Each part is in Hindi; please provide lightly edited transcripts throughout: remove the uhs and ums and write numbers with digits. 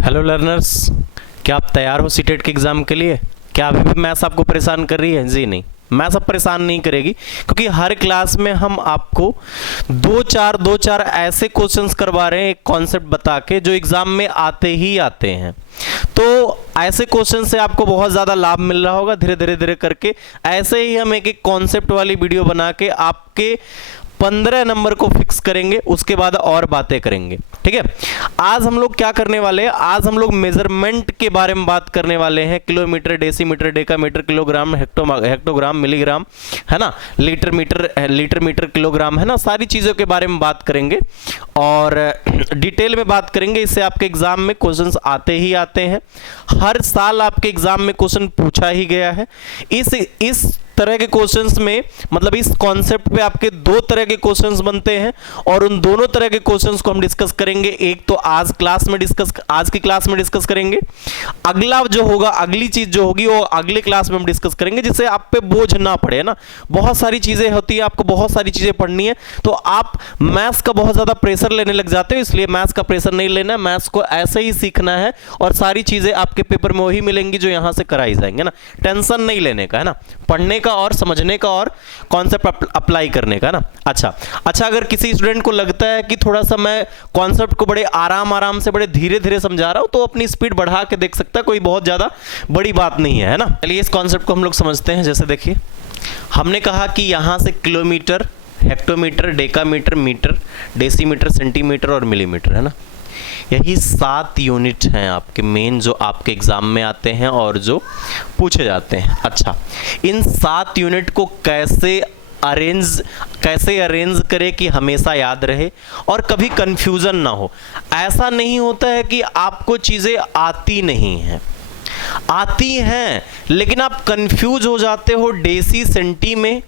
हेलो लर्नर्स, क्या आप तैयार हो सीटेट के एग्ज़ाम के लिए? क्या अभी भी मैथ्स आपको परेशान कर रही है? जी नहीं, मैथ्स अब परेशान नहीं करेगी, क्योंकि हर क्लास में हम आपको दो चार ऐसे क्वेश्चंस करवा रहे हैं, एक कॉन्सेप्ट बता के, जो एग्ज़ाम में आते ही आते हैं। तो ऐसे क्वेश्चन से आपको बहुत ज़्यादा लाभ मिल रहा होगा। धीरे धीरे करके ऐसे ही हम एक कॉन्सेप्ट वाली वीडियो बना के आपके 15 नंबर को फिक्स करेंगे, उसके बाद और बातें करेंगे। ठीक है, आज हम लोग क्या करने वाले हैं? आज हम लोग मेजरमेंट के बारे में बात करने वाले हैं। Kilometre, decimetre, decametre, kilogram, hectogram, milligram, है ना, लीटर मीटर, किलोग्राम, है ना, सारी चीज़ों के बारे में बात करेंगे और डिटेल में बात करेंगे। इससे आपके एग्जाम में क्वेश्चंस आते ही आते हैं। हर साल आपके एग्जाम में क्वेश्चन पूछा ही गया है। इस तरह के क्वेश्चंस में, मतलब इस कॉन्सेप्ट पे आपके दो तरह के क्वेश्चंस बनते हैं और उन दोनों तरह के क्वेश्चंस को हम डिस्कस करेंगे। एक तो आज की क्लास में डिस्कस करेंगे। अगला जो होगा, अगली चीज जो होगी वो अगले क्लास में हम डिस्कस करेंगे, जिससे आप पे बोझ ना पड़े ना। बहुत सारी चीजें होती है, आपको बहुत सारी चीजें पढ़नी है, तो आप मैथ्स का बहुत ज्यादा प्रेशर लेने लग जाते हो। इसलिए मैथ्स का प्रेशर नहीं लेना है, मैथ्स को ऐसे ही सीखना है और सारी चीजें आपके पेपर में वही मिलेंगी जो यहां से कराई जाएंगे ना। टेंशन नहीं लेने का, है ना, पढ़ने का और समझने का और कॉन्सेप्ट अप्लाई करने का ना। अच्छा, अगर किसी स्टूडेंट को लगता है कि थोड़ा सा मैं कॉन्सेप्ट को बड़े आराम से, बड़े धीरे समझा रहा हूं, तो अपनी स्पीड बढ़ा के देख सकता है, कोई बहुत ज्यादा बड़ी बात नहीं है ना। चलिए इस कॉन्सेप्ट को हम लोग समझते हैं। जैसे देखिए, हमने कहा कि यहां से kilometre, hectometre, decametre, metre, decimetre, centimetre और मिलीमीटर, है ना, यही 7 यूनिट हैं आपके मेन, जो आपके एग्जाम में आते हैं और जो पूछे जाते हैं। अच्छा, इन 7 यूनिट को कैसे अरेंज करें कि हमेशा याद रहे और कभी कंफ्यूजन ना हो। ऐसा नहीं होता है कि आपको चीजें आती नहीं हैं, आती हैं, लेकिन आप कंफ्यूज हो जाते हो डेसी सेंटी में,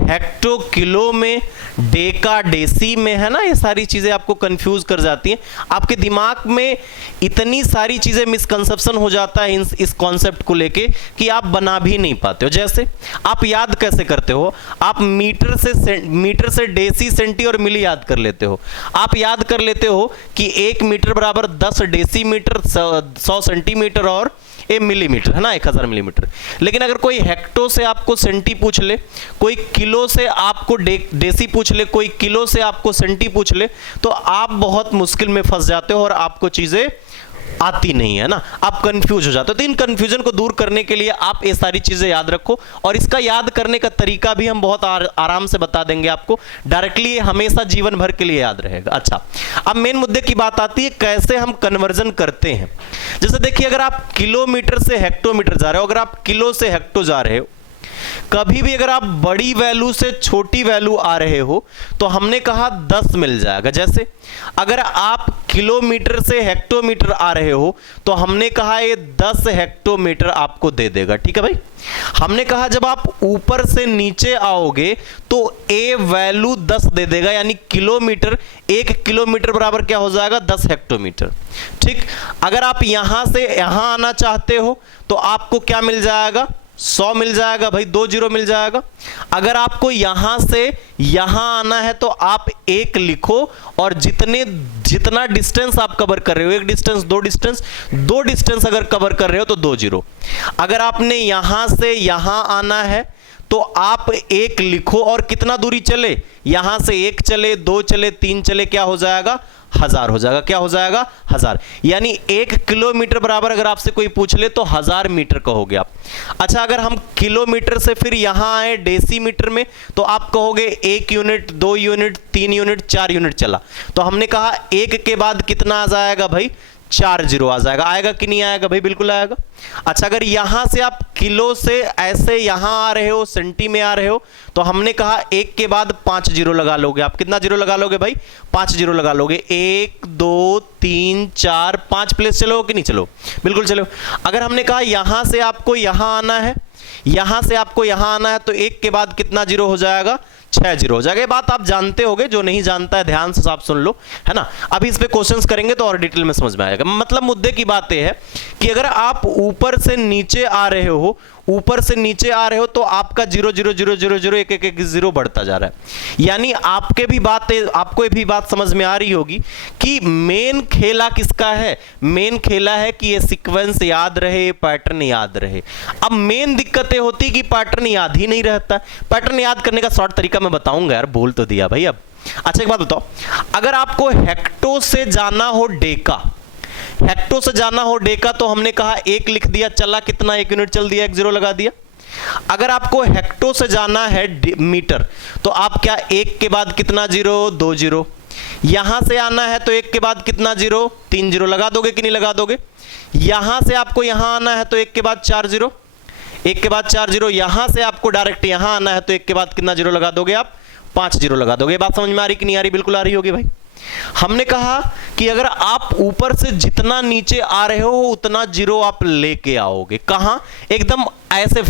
हेक्टो किलो में, डेका डेसी में, है ना। ये सारी चीजें आपको कंफ्यूज कर जाती हैं। आपके दिमाग में इतनी सारी चीजें मिसकंसेप्शन हो जाता है इस कॉन्सेप्ट को लेके कि आप बना भी नहीं पाते हो। जैसे आप याद कैसे करते हो? आप मीटर से डेसी, सेंटी और मिली याद कर लेते हो। आप याद कर लेते हो कि 1 मीटर बराबर 10 डेसीमीटर, 100 सेंटीमीटर और 1 मिलीमीटर, है ना, 1000 मिलीमीटर। लेकिन अगर कोई हेक्टो से आपको सेंटी पूछ ले, कोई किलो से आपको डेसी पूछ ले, कोई किलो से आपको सेंटी पूछ ले, तो आप बहुत मुश्किल में फंस जाते हो और आपको चीजें आती नहीं है ना, आप कंफ्यूज हो जाते हो। तो इन कंफ्यूजन को दूर करने के लिए आप ये सारी चीजें याद रखो और इसका याद करने का तरीका भी हम बहुत आराम से बता देंगे आपको। डायरेक्टली हमेशा जीवन भर के लिए याद रहेगा। अच्छा, अब मेन मुद्दे की बात आती है, कैसे हम कन्वर्जन करते हैं। जैसे देखिए, अगर आप किलोमीटर से हेक्टोमीटर जा रहे हो, अगर आप किलो से हेक्टो जा रहे हो, कभी भी अगर आप बड़ी वैल्यू से छोटी वैल्यू आ रहे हो तो हमने कहा 10 मिल जाएगा। जैसे अगर आप किलोमीटर से हेक्टोमीटर आ रहे हो तो हमने कहा ये 10 हेक्टोमीटर आपको दे देगा। ठीक है भाई, हमने कहा जब आप ऊपर से नीचे आओगे तो ए वैल्यू 10 दे देगा, यानी किलोमीटर, 1 किलोमीटर बराबर क्या हो जाएगा? 10 हेक्टोमीटर। ठीक, अगर आप यहां से यहां आना चाहते हो तो आपको क्या मिल जाएगा? 100 मिल जाएगा भाई, 2 जीरो मिल जाएगा। अगर आपको यहां से यहां आना है तो आप 1 लिखो और जितना डिस्टेंस आप कवर कर रहे हो, 1 डिस्टेंस, 2 डिस्टेंस अगर कवर कर रहे हो तो 2 जीरो। अगर आपने यहां से यहां आना है तो आप 1 लिखो और कितना दूरी चले, यहां से 1 चले, 2 चले, 3 चले, क्या हो जाएगा? 1000 हो जाएगा। क्या हो जाएगा? 1000। यानी 1 किलोमीटर बराबर अगर आपसे कोई पूछ ले तो 1000 मीटर कहोगे आप। अच्छा, अगर हम किलोमीटर से फिर यहां आए डेसीमीटर में तो आप कहोगे 1 यूनिट, 2 यूनिट, 3 यूनिट, 4 यूनिट चला। तो हमने कहा 1 के बाद कितना आ जाएगा भाई? 4 जीरो आ जाएगा। आएगा कि नहीं आएगा भाई? बिल्कुल आएगा। अच्छा, अगर यहां से आप किलो से ऐसे यहां आ रहे हो, सेंटी में आ रहे हो, तो हमने कहा 1 के बाद 5 जीरो लगा लोगे। आप कितना जीरो लगा लोगे भाई? 5 जीरो लगा लोगे। 1 2 3 4 5 प्लेस चलो कि नहीं चलो? बिल्कुल चलो। अगर हमने कहा यहां से आपको यहां आना है, यहां से आपको यहां आना है, तो 1 के बाद कितना जीरो हो जाएगा? 6 जीरो हो जाएगा। ये बात आप जानते होगे, जो नहीं जानता है ध्यान से आप सुन लो, है ना। अभी इस पे क्वेश्चंस करेंगे तो और डिटेल में समझ में आएगा। मतलब मुद्दे की बात यह है कि अगर आप ऊपर से नीचे आ रहे हो, ऊपर से नीचे आ रहे हो तो आपका 0 0 0 0 0 1 1 1 0 बढ़ता जा रहा है। यानी आपको भी बात समझ में आ रही होगी कि मेन खेला किसका है। मेन खेला है कि ये सीक्वेंस याद रहे, पैटर्न याद रहे। अब मेन दिक्कत ये होती कि पैटर्न याद ही नहीं रहता। पैटर्न याद करने का शॉर्ट तरीका मैं बताऊंगा यार, बोल तो दिया भाई। अब अच्छा एक बात बताओ, अगर आपको हेक्टो से जाना हो डेका, हेक्टो से जाना हो डेका, तो हमने कहा 1 लिख दिया, चला कितना 1 यूनिट चल दिया, 1 0 लगा दिया। अगर आपको हेक्टो से जाना है मीटर, तो आप क्या 1 के बाद कितना 0, 2 0। यहां से आना है तो 1 के बाद कितना 0, 3 0 लगा दोगे कि नहीं लगा दोगे। यहां से आपको यहां आना है तो 1 के बाद 4 0, 1 के बाद 4 0। यहां से आपको डायरेक्ट यहां आना है तो 1 के बाद कितना 0 लगा दोगे आप, 5 0 लगा दोगे। बात समझ में आ रही कि नहीं आ रही? बिल्कुल आ रही होगी भाई। हमने कहा कि अगर आप ऊपर से जितना नीचे आ रहे हो उतना 0 आप लेके आओगे। कहां? एकदम ऐसे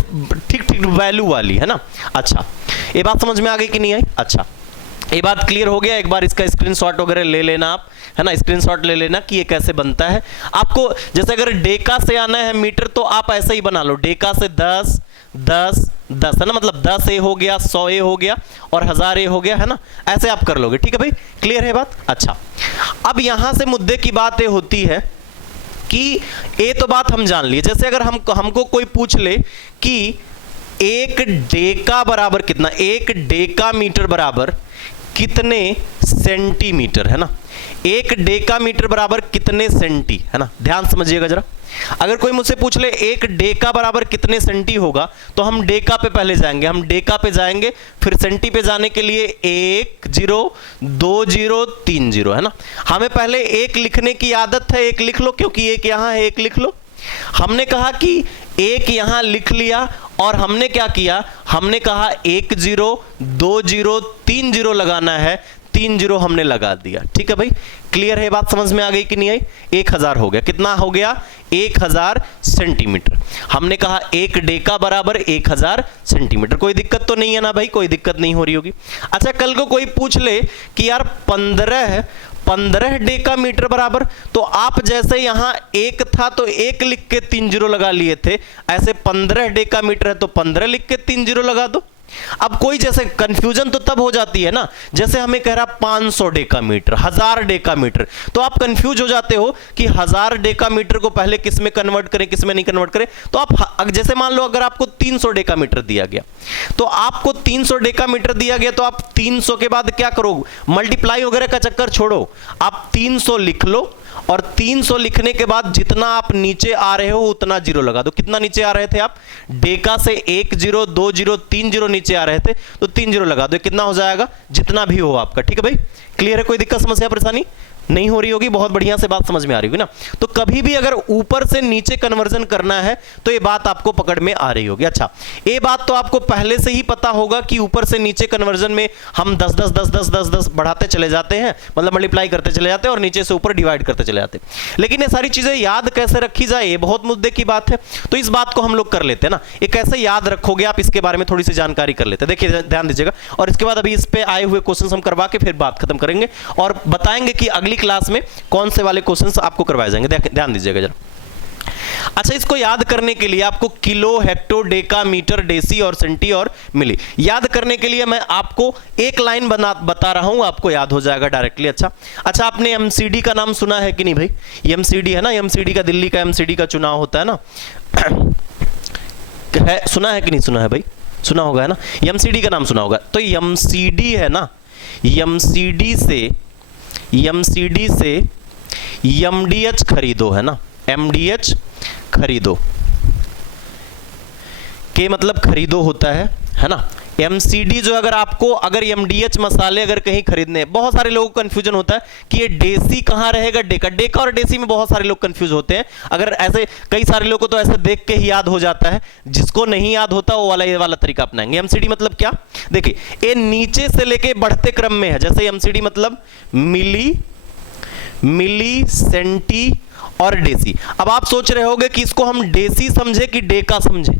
ठीक ठीक वैल्यू वाली, है ना। अच्छा ये बात समझ में आ गई कि नहीं आई? अच्छा ये बात क्लियर हो गया। एक बार इसका स्क्रीनशॉट वगैरह ले लेना आप, है ना, स्क्रीनशॉट ले लेना कि ये कैसे बनता है। आपको जैसे अगर डेका से आना है मीटर तो आप ऐसे ही बना लो, डेका से 10 10 10, है ना, मतलब 10 ए हो गया, 100 ए हो गया और 1000 ए हो गया, है ना। ऐसे आप कर लोगे, ठीक है भाई, क्लियर है बात। अच्छा अब यहां से मुद्दे की बात ये होती है कि ये तो बात हम जान लिए। जैसे अगर हमको कोई पूछ ले कि 1 डेका बराबर कितना, 1 डेका मीटर बराबर कितने सेंटीमीटर, है ना। 1 डेका मीटर बराबर कितने सेंटी, है ना। ध्यान समझिएगा जरा। अगर कोई मुझसे पूछ ले 1 डेका बराबर कितने सेंटी होगा, तो हम डेका पे पहले जाएंगे, हम डेका पे जाएंगे, फिर सेंटी पे जाने के लिए 1 0 2 0 3 0, है ना। हमें पहले 1 लिखने की आदत है, 1 लिख लो, क्योंकि 1 यहां है, 1 लिख लो। हमने कहा कि 1 यहां लिख लिया और हमने क्या किया, हमने कहा 1 0 2 0 3 0 लगाना है, 3 0 हमने लगा दिया, ठीक है भाई, क्लियर है बात, समझ में आ गई कि नहीं आई। 1000 हो गया, कितना हो गया, 1000 सेंटीमीटर। हमने कहा 1 डेका बराबर 1000 सेंटीमीटर। कोई दिक्कत तो नहीं है ना भाई, कोई दिक्कत नहीं हो रही होगी। अच्छा कल को कोई पूछ ले कि यार 15 डेका मीटर बराबर, तो आप जैसे यहां 1 था तो 1 लिख के 3 0 लगा लिए थे, ऐसे 15 डेका मीटर है तो 15 लिख के 3 0 लगा दो। अब कोई जैसे कंफ्यूजन तो तब हो जाती है ना, जैसे हमें कह रहा 500 डेका मीटर, 1000 डेका मीटर, तो आप कंफ्यूज हो जाते हो कि 1000 डेका मीटर को पहले किस में कन्वर्ट करें, किस में नहीं कन्वर्ट करें। तो आप जैसे मान लो अगर आपको 300 डेका मीटर दिया गया, तो आपको 300 डेका मीटर दिया गया, तो आप 300 के बाद क्या करो, मल्टीप्लाई वगैरह का चक्कर छोड़ो, आप 300 लिख लो और 300 लिखने के बाद जितना आप नीचे आ रहे हो उतना 0 लगा दो। कितना नीचे आ रहे थे आप, डेका से 1 0 2 0 3 0 नीचे आ रहे थे, तो 3 0 लगा दो, कितना हो जाएगा, जितना भी हो आपका, ठीक है भाई, क्लियर है, कोई दिक्कत समस्या परेशानी नहीं हो रही होगी, बहुत बढ़िया से बात समझ में आ रही होगी ना। तो कभी भी अगर ऊपर से नीचे कन्वर्जन करना है तो ये बात आपको पकड़ में आ रही होगी। अच्छा ये बात तो आपको पहले से ही पता होगा कि ऊपर से नीचे कन्वर्जन में हम 10 10 10 10 10 10 बढ़ाते चले जाते हैं, मतलब मल्टीप्लाई करते चले जाते हैं और नीचे से ऊपर डिवाइड करते चले जाते हैं। लेकिन ये सारी चीजें याद कैसे रखी जाए, ये बहुत मुद्दे की बात है, तो इस बात को हम लोग कर लेते हैं ना। ये कैसे याद रखोगे आप, इसके बारे में थोड़ी सी जानकारी कर लेते हैं। देखिए ध्यान दीजिएगा, और इसके बाद अभी इस पे आए हुए क्वेश्चन हम करवा के फिर बात खत्म करेंगे और बताएंगे कि अगली क्लास में कौन से वाले क्वेश्चंस आपको करवाए जाएंगे। ध्यान दीजिएगा जरा। अच्छा इसको याद करने के लिए आपको kilo, hecto, deca, metre, deci और सेंटी और मिली याद करने के लिए मैं आपको एक लाइन बता रहा हूं, आपको याद हो जाएगा डायरेक्टली। अच्छा आपने एमसीडी का नाम सुना है कि नहीं भाई? एमसीडी है ना, एमसीडी का, दिल्ली का एमसीडी का चुनाव होता है ना, सुना है कि नहीं सुना है भाई? सुना होगा, है ना, एमसीडी का नाम सुना होगा। तो एमसीडी है ना, एमसीडी से एमडीएच खरीदो, है ना, एमडीएच खरीदो के मतलब खरीदो होता है ना। एमसीडी जो अगर एमडीएच मसाले अगर कहीं खरीदने, बहुत सारे लोगों को कंफ्यूजन होता है कि ये डेसी कहां रहेगा, डेका और डेसी में बहुत सारे लोग कंफ्यूज होते हैं। अगर ऐसे कई सारे लोगों को तो ऐसे देख के ही याद हो जाता है, जिसको नहीं याद होता वो ये वाला तरीका अपनाएंगे। एमसीडी मतलब क्या, देखिए ये नीचे से लेके बढ़ते क्रम में है। जैसे एमसीडी मतलब मिली, सेंटी और डेसी। अब आप सोच रहे होंगे कि इसको हम डेसी समझे कि डेका समझे,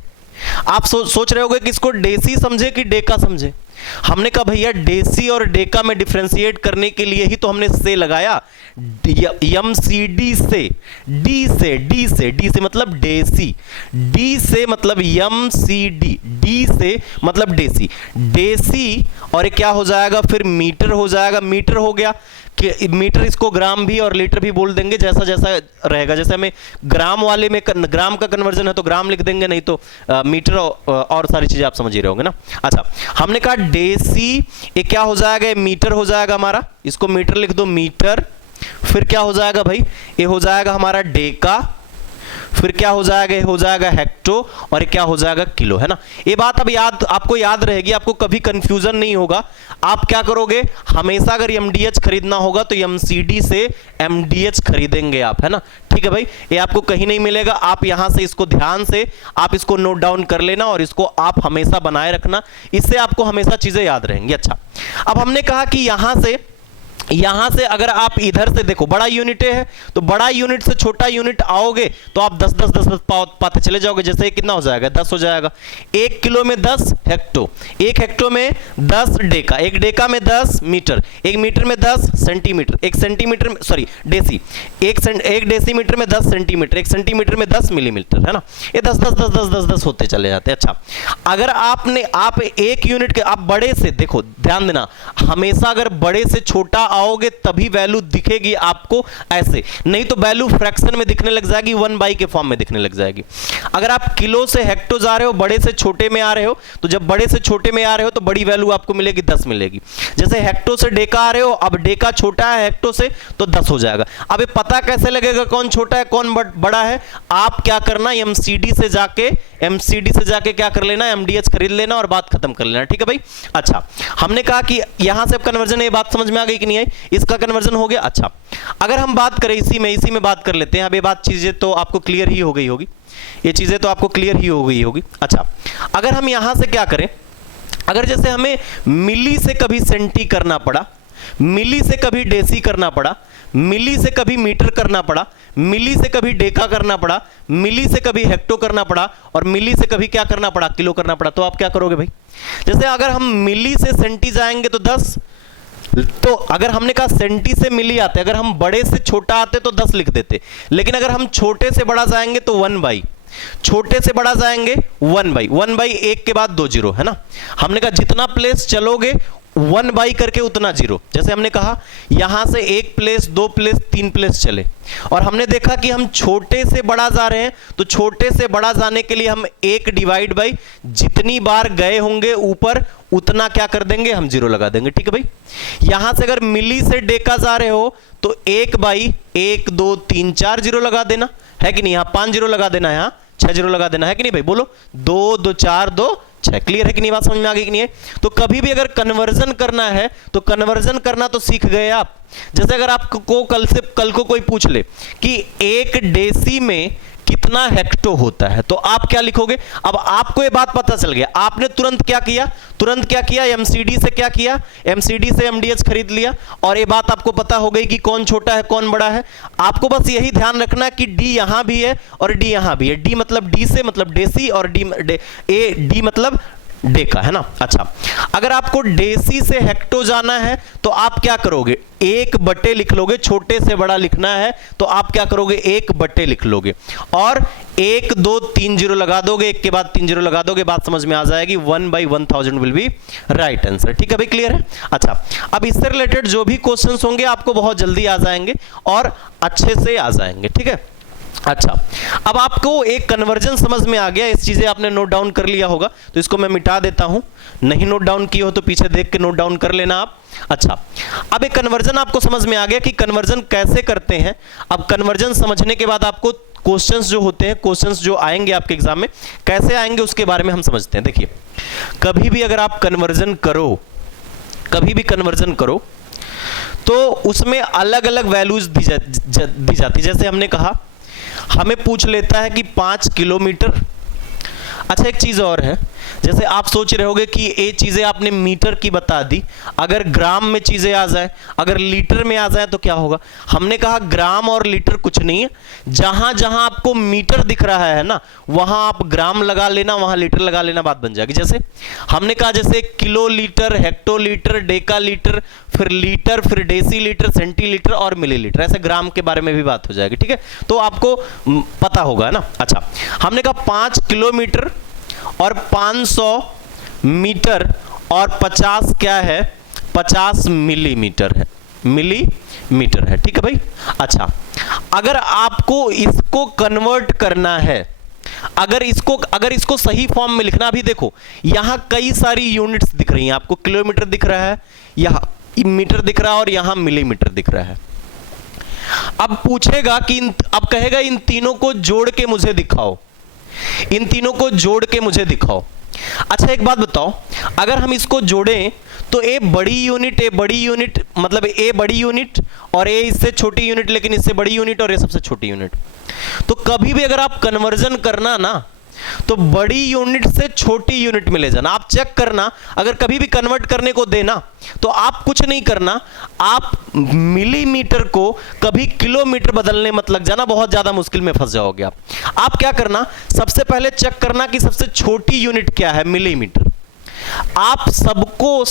आप सोच रहे होंगे कि इसको डेसी समझे कि डेका समझे। हमने कहा भैया डेसी और डेका में डिफरेंशिएट करने के लिए ही तो हमने से लगाया, एमसीडी से, डी से मतलब डेसी, डी से मतलब एमसीडी, डी से मतलब डेसी, डेसी और क्या हो जाएगा फिर मीटर हो जाएगा, मीटर हो गया कि मीटर इसको ग्राम भी और लीटर भी बोल देंगे, जैसा जैसा रहेगा, जैसे हमें ग्राम वाले में ग्राम का कन्वर्जन है तो ग्राम लिख देंगे, नहीं तो मीटर और सारी चीजें आप समझ ही रहे होंगे ना। अच्छा, हमने कहा डेसी ये क्या हो जाएगा, मीटर हो जाएगा हमारा, इसको मीटर लिख दो, मीटर, फिर क्या हो जाएगा भाई, ये हो जाएगा हमारा डेका, फिर क्या हो जाएगा, ये हो जाएगा हेक्टो, और ये क्या हो जाएगा किलो, है ना। ये बात अब आपको याद रहेगी, आपको कभी कंफ्यूजन नहीं होगा। आप क्या करोगे, हमेशा अगर एमडीएच खरीदना होगा तो एमसीडी से एमडीएच खरीदेंगे आप, है ना। ठीक है भाई, ये आपको कहीं नहीं मिलेगा, आप यहां से इसको ध्यान से आप इसको नोट डाउन कर लेना और इसको आप हमेशा बनाए रखना, इससे आपको हमेशा चीजें याद रहेंगी। अच्छा, अब हमने कहा कि यहां से अगर आप इधर से देखो, बड़ा यूनिट है तो बड़ा यूनिट से छोटा यूनिट आओगे तो आप 10 पाते चले जाओगे, जैसे कितना हो जाएगा, 10 हो जाएगा। 1 किलो में 10 हेक्टो, 1 हेक्टो में 10 डेका, 1 डेका में 10 मीटर, 1 मीटर में 10 सेंटीमीटर, 1 सेंटीमीटर में सॉरी डेसी, 1 डेसीमीटर में 10 सेंटीमीटर, 1 सेंटीमीटर में 10 मिलीमीटर, है ना। ये 10 होते चले जाते हैं। अच्छा, अगर आप एक यूनिट के, आप बड़े से देखो, ध्यान देना, हमेशा अगर बड़े से छोटा आओगे तभी वैल्यू दिखेगी आपको ऐसे, नहीं तो वैल्यू फ्रैक्शन में दिखने लग जाएगी, 1/, के फॉर्म में दिखने लग जाएगी। अगर आप किलो से हेक्टो जा रहे हो, बड़े से छोटे में आ रहे हो, तो जब बड़े से छोटे में आ रहे हो तो बड़ी वैल्यू आपको मिलेगी 10 मिलेगी। जैसे हेक्टो से डेका आ रहे हो, अब डेका छोटा है हेक्टो से तो 10 हो जाएगा। अब ये पता कैसे लगेगा कौन छोटा है कौन बड़ा है, आप क्या करना, एमसीडी से जाके क्या कर लेना, एमडीएच खरीद लेना और बात खत्म कर लेना। ठीक है भाई। अच्छा, हमने कहा कि यहां से कन्वर्जन, ये बात समझ में आ गई कि नहीं आई, इसका कन्वर्जन हो गया। अच्छा, अगर हम बात करें इसी में बात कर लेते हैं। अब ये बात चीजें तो आपको क्लियर ही हो गई होगी, ये चीजें तो आपको क्लियर ही हो गई होगी। अच्छा, अगर हम यहां से क्या करें, अगर जैसे हमें मिली से कभी सेंटी करना पड़ा, मिली से कभी डेसी करना पड़ा, मिली से कभी मीटर करना पड़ा, मिली से कभी डेका करना पड़ा, मिली से कभी हेक्टो करना पड़ा, और मिली से कभी क्या करना पड़ा, किलो करना पड़ा, तो आप क्या करोगे भाई। जैसे अगर हम मिली से सेंटी जाएंगे तो 10, तो अगर हमने कहा सेंटी से मिली आते, अगर हम बड़े से छोटा आते तो 10 लिख देते, लेकिन अगर हम छोटे से बड़ा जाएंगे तो 1/, छोटे से बड़ा जाएंगे 1/, 1 के बाद 2 जीरो, है ना। हमने कहा जितना प्लेस चलोगे 1/, करके उतना जीरो। जैसे हमने कहा यहां से 1 प्लेस, 2 प्लेस, 3 प्लेस चले, और हमने देखा कि हम छोटे से बड़ा जा रहे हैं, तो छोटे से बड़ा जाने के लिए हम 1 डिवाइड बाई जितनी बार गए होंगे ऊपर उतना क्या कर देंगे, हम 0 लगा देंगे। ठीक है भाई। यहां से अगर मिली से डेका जा रहे हो तो 1/1 2 3 4 0 लगा देना है कि नहीं, यहां 5 0 लगा देना है, यहां 6 0 लगा देना है कि नहीं भाई, बोलो। 2 2 4 2 6, क्लियर है कि नहीं, बात समझ में आ गई कि नहीं है। तो कभी भी अगर कन्वर्जन करना है तो कन्वर्जन करना तो सीख गए आप। जैसे अगर आपको कल को कोई पूछ ले कि 1 डेसी में कितना हेक्टो होता है, तो आप क्या लिखोगे। अब आपको ये बात पता चल गया, आपने तुरंत क्या किया, एमसीडी से क्या किया, एमसीडी से एमडीएच खरीद लिया, और ये बात आपको पता हो गई कि कौन छोटा है कौन बड़ा है। आपको बस यही ध्यान रखना कि डी यहां भी है और डी यहां भी है, डी मतलब डी से मतलब डेसी, और डी मतलब डेका, है ना। अच्छा, अगर आपको डेसी से हेक्टो जाना है तो आप क्या करोगे, 1/, लिख लोगे। छोटे से बड़ा लिखना है तो आप क्या करोगे, 1/, लिख लोगे, और 1 2 3 0 लगा दोगे, 1 के बाद 3 0 लगा दोगे, बात समझ में आ जाएगी। 1/1000 विल बी राइट आंसर। ठीक है भाई, क्लियर है। अच्छा, अब इससे रिलेटेड जो भी क्वेश्चंस होंगे आपको बहुत जल्दी आ जाएंगे और अच्छे से आ जाएंगे। ठीक है। अच्छा, अब आपको एक कन्वर्जन समझ में आ गया, इस चीजें आपने नोट डाउन कर लिया होगा, तो इसको मैं मिटा देता हूं। नहीं नोट डाउन किए हो तो पीछे देख के नोट डाउन कर लेना आप। अच्छा, अब एक कन्वर्जन आपको समझ में आ गया कि कन्वर्जन कैसे करते हैं। अब कन्वर्जन समझने के बाद आपको क्वेश्चंस जो होते हैं, क्वेश्चंस जो आएंगे आपके एग्जाम में कैसे आएंगे उसके बारे में हम समझते हैं। देखिए, कभी भी अगर आप कन्वर्जन करो तो उसमें अलग अलग वैल्यूज दी जाती। जैसे हमने कहा, हमें पूछ लेता है कि 5 किलोमीटर। अच्छा, एक चीज और है, जैसे आप सोच रहे होगे कि ये चीजें आपने मीटर की बता दी, अगर ग्राम में चीजें आ जाए, अगर लीटर में आ जाए तो क्या होगा। हमने कहा ग्राम और लीटर कुछ नहीं है, जहां जहां आपको मीटर दिख रहा है ना वहां आप ग्राम लगा लेना, वहां लीटर लगा लेना, बात बन जाएगी। जैसे हमने कहा जैसे kilo litre, hectolitre, Deka litre, फिर लीटर, फिर डेसीलीटर, सेंटीलीटर और मिलीलीटर, ऐसे ग्राम के बारे में भी बात हो जाएगी। ठीक है, तो आपको पता होगा ना। अच्छा, हमने कहा 5 किलोमीटर और 500 मीटर और 50 क्या है, 50 मिलीमीटर है, मिलीमीटर है। ठीक है भाई। अच्छा, अगर आपको इसको कन्वर्ट करना है, अगर इसको सही फॉर्म में लिखना, अभी देखो यहां कई सारी यूनिट्स दिख रही हैं आपको, किलोमीटर दिख रहा है, यहां मीटर दिख रहा है और यहां मिलीमीटर दिख रहा है। अब पूछेगा कि अब कहेगा इन तीनों को जोड़ के मुझे दिखाओ, इन तीनों को जोड़ के मुझे दिखाओ। अच्छा एक बात बताओ, अगर हम इसको जोड़ें तो ए बड़ी यूनिट मतलब ए बड़ी यूनिट और ए इससे छोटी यूनिट, लेकिन इससे बड़ी यूनिट और ए सबसे छोटी यूनिट। तो कभी भी अगर आप कन्वर्जन करना ना तो बड़ी यूनिट से छोटी यूनिट में ले जाना। आप चेक करना, अगर कभी भी कन्वर्ट करने को देना तो आप कुछ नहीं करना, आप मिलीमीटर को कभी किलोमीटर बदलने मत लग जाना, बहुत ज्यादा मुश्किल में फंस जाओगे आप क्या करना, सबसे पहले चेक करना कि सबसे छोटी यूनिट क्या है, मिलीमीटर। आप सबको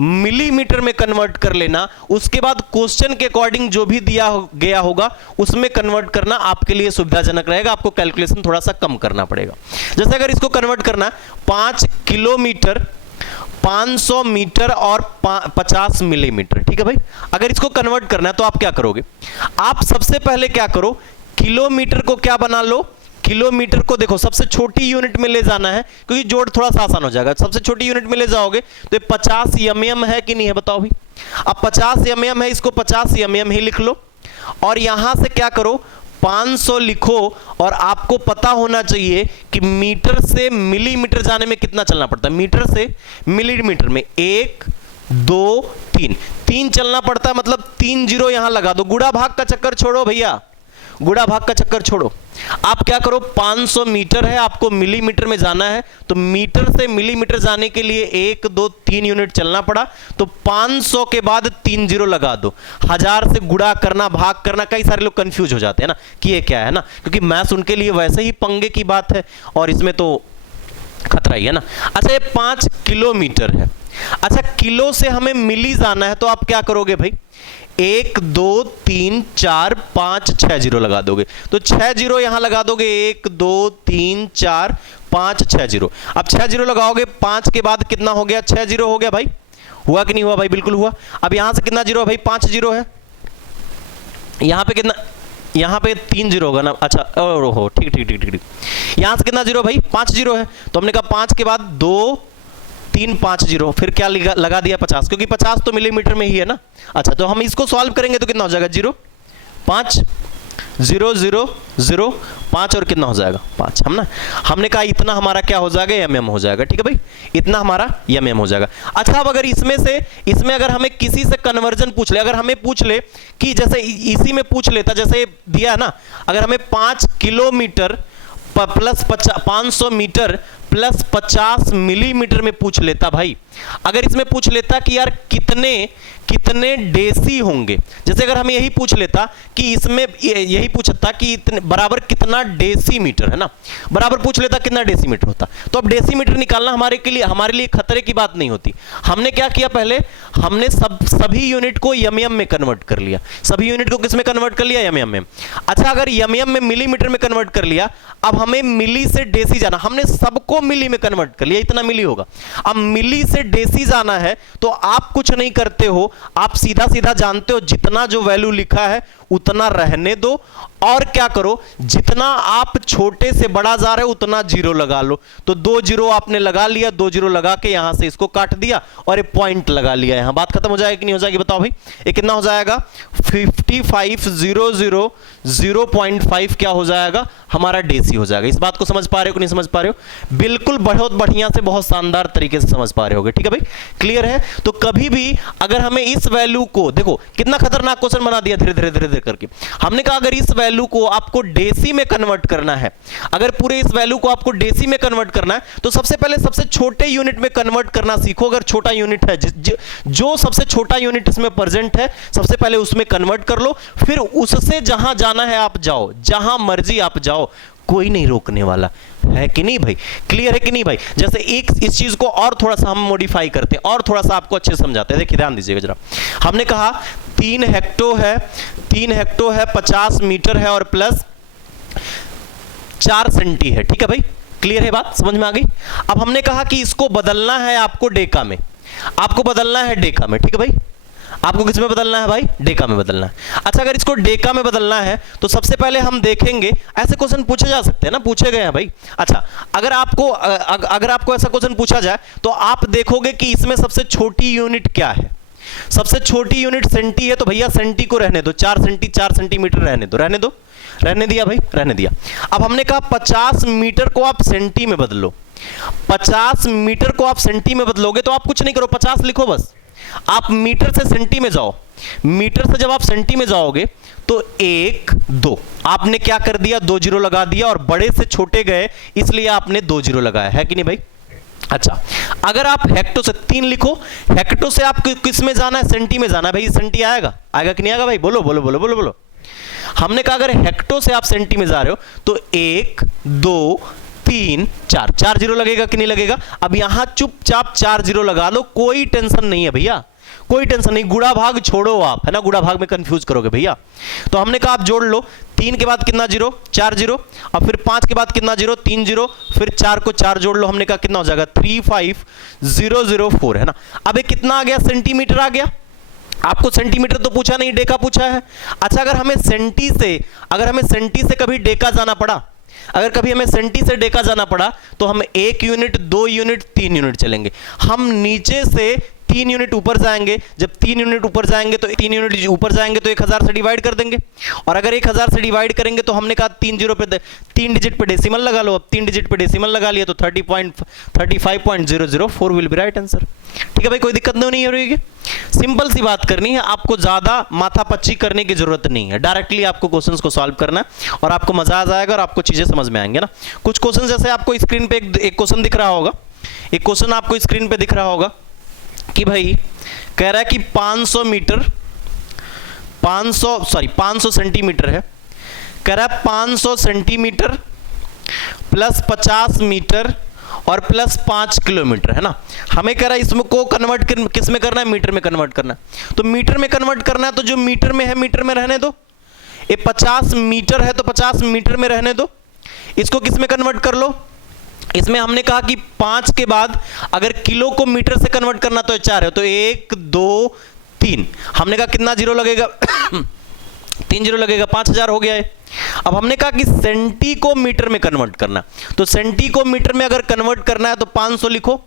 मिलीमीटर में कन्वर्ट कर लेना, उसके बाद क्वेश्चन के अकॉर्डिंग जो भी दिया गया होगा उसमें कन्वर्ट करना आपके लिए सुविधाजनक रहेगा, आपको कैलकुलेशन थोड़ा सा कम करना पड़ेगा। जैसे अगर इसको कन्वर्ट करना 5 किलोमीटर, 500 मीटर और 50 मिलीमीटर, ठीक है भाई। अगर इसको कन्वर्ट करना है तो आप क्या करोगे, आप सबसे पहले क्या करो, किलोमीटर को क्या बना लो, किलोमीटर को देखो सबसे छोटी यूनिट में ले जाना है, क्योंकि जोड़ थोड़ा सा आसान हो जाएगा। सबसे छोटी यूनिट में ले जाओगे तो 50 mm है कि नहीं है बताओ भी। अब 50 mm है, इसको 50 mm ही लिख लो और यहां से क्या करो 500 लिखो, और आपको पता होना चाहिए कि मीटर से मिलीमीटर जाने में कितना चलना पड़ता है। मीटर से मिलीमीटर में 1 2 3 चलना पड़ता है, मतलब 3 जीरो यहां लगा दो। गुणा भाग का चक्कर छोड़ो भैया, गुणा भाग का चक्कर छोड़ो। आप क्या करो, 500 मीटर है, आपको मिलीमीटर में जाना है, तो मीटर से मिलीमीटर जाने के लिए 1 2 3 यूनिट चलना पड़ा, तो 500 के बाद 3 जीरो लगा दो। 1000 से गुणा करना, भाग करना, कई सारे लोग कंफ्यूज हो जाते हैं ना कि ये क्या है ना, क्योंकि मैथ्स उनके लिए वैसे ही पंगे की बात है और इसमें तो खतरा ही है ना। अच्छा ये 5 किलोमीटर है। अच्छा किलो से हमें मिली जाना है, तो आप क्या करोगे भाई, 1 2 3 4 5 6 जीरो लगा दोगे, तो 6 जीरो यहां लगा दोगे, 1 2 3 4 5 6 जीरो। अब 6 जीरो लगाओगे, 5 के बाद कितना हो गया, 6 जीरो हो गया भाई, हुआ कि नहीं हुआ भाई, बिल्कुल हुआ। अब यहां से कितना जीरो है भाई, 5 जीरो है, यहां पे कितना, यहां पे 3 जीरो होगा ना। अच्छा ओहो ठीक, यहां से कितना जीरो भाई, 5 जीरो है, तो हमने कहा 5 के बाद 2 3 5 जीरो, फिर क्या लगा दिया 50, क्योंकि 50 तो मिलीमीटर में ही है ना। अच्छा तो हम इसको सॉल्व करेंगे तो कितना हो जाएगा, 0 5 0 0 0 5 और कितना हो जाएगा 5। हमने कहा इतना हमारा क्या हो जाएगा, mm हो जाएगा। ठीक है भाई, इतना हमारा mm हो जाएगा। अच्छा अब अगर इसमें अगर हमें किसी से कन्वर्जन पूछ ले, अगर हमें पूछ ले कि जैसे इसी में पूछ लेता, जैसे दिया है ना, अगर हमें 5 kilometre plus 500 metre plus 50 millimetre में पूछ लेता भाई, अगर इसमें पूछ लेता कि यार कितने डेसी होंगे, जैसे अगर हमें यही पूछ लेता कि इसमें यही पूछता कि इतने बराबर कितना डेसीमीटर है ना, बराबर पूछ लेता कितना डेसीमीटर होता, तो अब डेसीमीटर निकालना हमारे लिए खतरे की बात नहीं होती। हमने क्या किया, पहले हमने सभी यूनिट को mm में कन्वर्ट कर लिया, सभी यूनिट को किस में कन्वर्ट कर लिया, mm में। अच्छा अगर mm में मिलीमीटर में कन्वर्ट कर लिया, अब हमें मिली से डेसी जाना, हमने सबको मिली में कन्वर्ट कर लिया, इतना मिली होगा। अब मिली से डेसी जाना है तो आप कुछ नहीं करते हो, आप सीधा जानते हो जितना जो वैल्यू लिखा है उतना रहने दो, और क्या करो, जितना आप छोटे से बड़ा जा रहे हो उतना जीरो लगा लो। तो 2 जीरो आपने लगा लिया, 2 जीरो लगा के यहां से इसको काट दिया और एक पॉइंट लगा लिया, यहां बात खत्म हो जाएगी कि नहीं हो जाएगी बताओ भाई। ये कितना हो जाएगा 5500 0.5 क्या हो जाएगा हमारा डेसी हो जाएगा। इस बात को समझ पा रहे हो कि नहीं समझ पा रहे हो, बिल्कुल बहुत बढ़िया से बहुत शानदार तरीके से समझ पा रहे होगे। ठीक है भाई, क्लियर है। तो कभी भी अगर हमें इस वैल्यू को देखो, कितना खतरनाक क्वेश्चन बना दिया, धीरे धीरे करके। हमने कहा अगर इस वैल्यू को आपको डेसी में कन्वर्ट करना है, अगर पूरे इस वैल्यू को आपको डेसी में कन्वर्ट करना है तो सबसे पहले सबसे छोटे यूनिट में कन्वर्ट करना सीखो। अगर छोटा यूनिट है, जो सबसे छोटा यूनिट इसमें प्रेजेंट है सबसे पहले उसमें कन्वर्ट कर लो, फिर उससे जहां जाना है आप जाओ, जहां मर्जी आप जाओ, कोई नहीं रोकने वाला है कि नहीं भाई? क्लियर है कि नहीं भाई? जैसे एक इस चीज को और थोड़ा सा हम मॉडिफाई करते हैं और थोड़ा सा आपको अच्छे समझाते हैं। देखिए ध्यान दीजिएगा जरा। हमने कहा 3 हेक्टो है, 3 हेक्टो है, 50 मीटर है और प्लस 4 सेंटी है। ठीक है भाई, क्लियर है बात, समझ में आ गई? अब हमने कहा कि इसको बदलना है आपको डेका में, आपको बदलना है डेका में। ठीक है भाई, आपको किस में बदलना है भाई? डेका में बदलना है। अच्छा, अगर इसको डेका में बदलना है तो सबसे पहले हम देखेंगे, ऐसे क्वेश्चन पूछे जा सकते हैं ना, पूछे गए हैं भाई। अच्छा, अगर आपको ऐसा क्वेश्चन पूछा जाए तो आप देखोगे कि इसमें सबसे छोटी यूनिट क्या है? सबसे छोटी यूनिट सेंटी है, तो भैया सेंटी को रहने दो, 4 सेंटी 4 सेंटीमीटर रहने दो, रहने दो, रहने दिया भाई, रहने दिया। अब हमने कहा 50 मीटर को आप सेंटी में बदलो, 50 मीटर को आप सेंटी में बदलोगे तो आप कुछ नहीं करो, 50 लिखो बस। आप मीटर से सेंटी में जाओ, मीटर से जब आप सेंटी में जाओगे तो 1 2 आपने क्या कर दिया? 2 जीरो लगा दिया, और बड़े से छोटे गए इसलिए आपने 2 जीरो लगाया है कि नहीं भाई? अच्छा, अगर आप हेक्टो से 3 लिखो, हेक्टो से आप किस में जाना है? सेंटी में जाना है भाई। सेंटी आएगा, आएगा कि नहीं आएगा भाई? बोलो बोलो बोलो बोलो बोलो। हमने कहा अगर हेक्टो से आप सेंटी में जा रहे हो तो 1 2 3 4 4 जीरो लगेगा कि नहीं लगेगा? अब यहां चुपचाप 4 जीरो लगा लो, कोई टेंशन नहीं है भैया, कोई टेंशन नहीं। गुणा भाग छोड़ो आप, है ना, गुणा भाग में कंफ्यूज करोगे भैया। तो हमने कहा आप जोड़ लो, 3 के बाद कितना जीरो? 4 जीरो, और फिर 5 के बाद कितना जीरो? 3 जीरो, फिर 4 को 4 जोड़ लो, हमने कहा कितना हो जाएगा? 35004, है ना। अब ये कितना आ गया? सेंटीमीटर आ गया। आपको सेंटीमीटर तो पूछा नहीं, डेका पूछा है। अच्छा, अगर हमें सेंटी से कभी डेका जाना पड़ा, अगर कभी हमें सेंटी से डेका जाना पड़ा तो हम 1 यूनिट 2 यूनिट 3 यूनिट चलेंगे। हम नीचे से 3 यूनिट ऊपर जाएंगे, जब 3 यूनिट ऊपर जाएंगे तो 3 यूनिट ऊपर जाएंगे तो 1000 से डिवाइड कर देंगे, और अगर 1000 से डिवाइड करेंगे तो हमने कहा 3 जीरो पे 3 डिजिट पे डेसिमल लगा लो। अब 3 डिजिट पे डेसिमल लगा लिया तो 35.004 विल बी राइट आंसर। ठीक है भाई, कोई दिक्कत नहीं हो रही है। सिंपल सी बात करनी है, आपको ज्यादा माथापच्ची करने की जरूरत नहीं है, डायरेक्टली आपको क्वेश्चंस को सॉल्व करना है और आपको मजा आ जाएगा और आपको चीजें समझ में आएंगे ना। कुछ क्वेश्चन जैसे आपको स्क्रीन पे एक क्वेश्चन दिख रहा होगा, एक क्वेश्चन आपको स्क्रीन पे दिख रहा होगा कि भाई कह रहा है कि 500 सेंटीमीटर है, कह रहा है 500 सेंटीमीटर प्लस 50 मीटर और प्लस 5 किलोमीटर, है ना। हमें कह रहा है इसमें को कन्वर्ट किस में करना है? मीटर में कन्वर्ट करना है। तो मीटर में कन्वर्ट करना है तो जो मीटर में है मीटर में रहने दो, ये 50 मीटर है तो 50 मीटर में रहने दो। इसको किस में कन्वर्ट कर लो? इसमें हमने कहा कि 5 के बाद अगर किलो को मीटर से कन्वर्ट करना तो 4 है, तो 1 2 3, हमने कहा कितना जीरो लगेगा? 3 जीरो लगेगा, 5000 हो गया है। अब हमने कहा कि सेंटी को मीटर में कन्वर्ट करना, तो सेंटी को मीटर में अगर कन्वर्ट करना है तो 500 लिखो।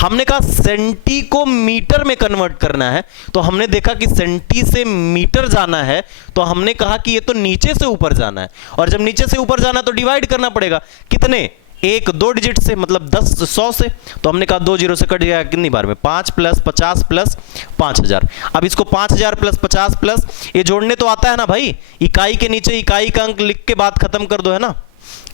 हमने कहा सेंटी को मीटर में कन्वर्ट करना है, तो हमने देखा कि सेंटी से मीटर जाना है, तो हमने कहा कि ये तो नीचे से ऊपर जाना है, और जब नीचे से ऊपर जाना तो डिवाइड करना पड़ेगा। कितने? 1 2 डिजिट से, मतलब 10 100 से। तो हमने कहा 2 जीरो से कट गया कितनी बार में? 5 प्लस 50 प्लस 5000। अब इसको 5000 प्लस 50 प्लस ये जोड़ने तो आता है ना भाई, इकाई के नीचे इकाई का अंक लिख के बात खत्म कर दो, है ना।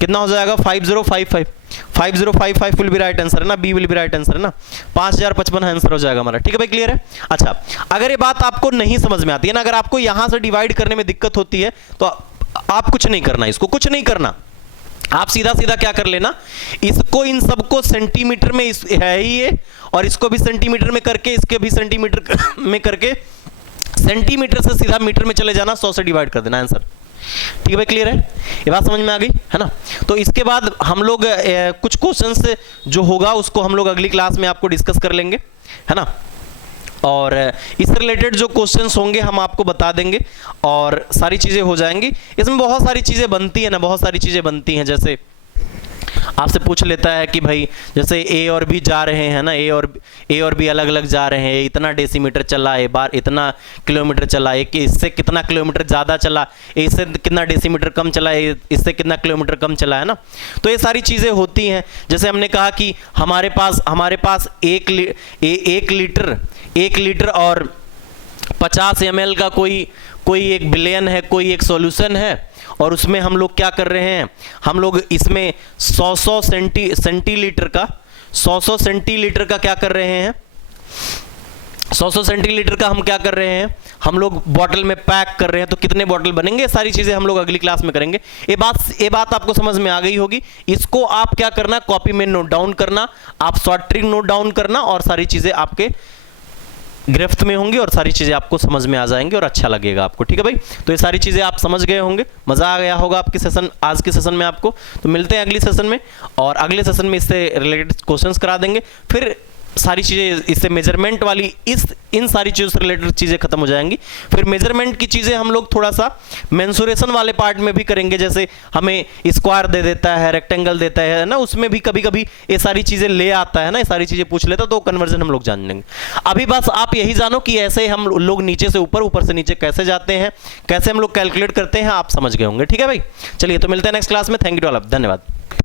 कितना हो जाएगा? 5055 विल बी राइट आंसर, है ना, B will be right answer, है ना। 5055 आंसर हो जाएगा हमारा। ठीक है भाई, क्लियर है? अच्छा, अगर ये बात आपको नहीं समझ में आती है ना, अगर आपको यहां से डिवाइड करने में दिक्कत होती है तो आप कुछ नहीं करना, इसको कुछ नहीं करना, आप सीधा सीधा क्या कर लेना, इसको इन सबको सेंटीमीटर में है ही ये, और इसको भी सेंटीमीटर में करके, इसके भी सेंटीमीटर में करके, सेंटीमीटर से सीधा मीटर में चले जाना, 100 से डिवाइड कर देना आंसर। ठीक है भाई, क्लियर है? ये बात समझ में आ गई, है ना। तो इसके बाद हम लोग कुछ क्वेश्चंस जो होगा उसको हम लोग अगली क्लास में आपको डिस्कस कर लेंगे, है ना। और इस रिलेटेड जो क्वेश्चंस होंगे हम आपको बता देंगे और सारी चीजें हो जाएंगी। इसमें बहुत सारी चीजें बनती है ना, बहुत सारी चीजें बनती हैं। जैसे आपसे पूछ लेता है कि भाई जैसे ए और बी जा रहे हैं ना, ए और बी अलग अलग जा रहे हैं, इतना डेसीमीटर चला, ए बार इतना किलोमीटर चला, ए कि इससे कितना किलोमीटर ज़्यादा चला, इससे कितना डेसीमीटर कम चला, इससे कितना किलोमीटर कम चला, है ना। तो ये सारी चीज़ें होती हैं। जैसे हमने कहा कि हमारे पास 1 लीटर और 50 ml का कोई कोई एक बिलियन है, कोई एक सॉल्यूशन है, और उसमें हम लोग क्या कर रहे हैं, हम लोग इसमें 100 सेंटीलीटर का 100 सेंटीलीटर का क्या कर रहे हैं, 100 सेंटीलीटर का हम क्या कर रहे हैं, हम लोग बॉटल में पैक कर रहे हैं। तो कितने बॉटल बनेंगे, सारी चीजें हम लोग अगली क्लास में करेंगे। ये बात आपको समझ में आ गई होगी। इसको आप क्या करना, कॉपी में नोट डाउन करना, आप शॉर्ट ट्रिक नोट डाउन करना, और सारी चीजें आपके गिरफ्त में होंगी और सारी चीजें आपको समझ में आ जाएंगी और अच्छा लगेगा आपको। ठीक है भाई, तो ये सारी चीजें आप समझ गए होंगे, मजा आ गया होगा आपकी सेशन, आज के सेशन में आपको। तो मिलते हैं अगली सेशन में, और अगले सेशन में इससे रिलेटेड क्वेश्चंस करा देंगे, फिर सारी चीजें इससे मेजरमेंट वाली इन सारी चीजों से रिलेटेड चीजें खत्म हो जाएंगी। फिर मेजरमेंट की चीजें हम लोग थोड़ा सा मेंसुरेशन वाले पार्ट में भी करेंगे, जैसे हमें स्क्वायर दे देता है, रेक्टेंगल देता है ना, उसमें भी कभी कभी ये सारी चीजें ले आता है ना, ये सारी चीजें पूछ लेता, तो कन्वर्जन हम लोग जान लेंगे। अभी बस आप यही जानो कि ऐसे हम लोग नीचे से ऊपर, ऊपर से नीचे कैसे जाते हैं, कैसे हम लोग कैलकुलेट करते हैं, आप समझ गए होंगे। ठीक है भाई, चलिए तो मिलते हैं नेक्स्ट क्लास में। थैंक यू ऑल, धन्यवाद।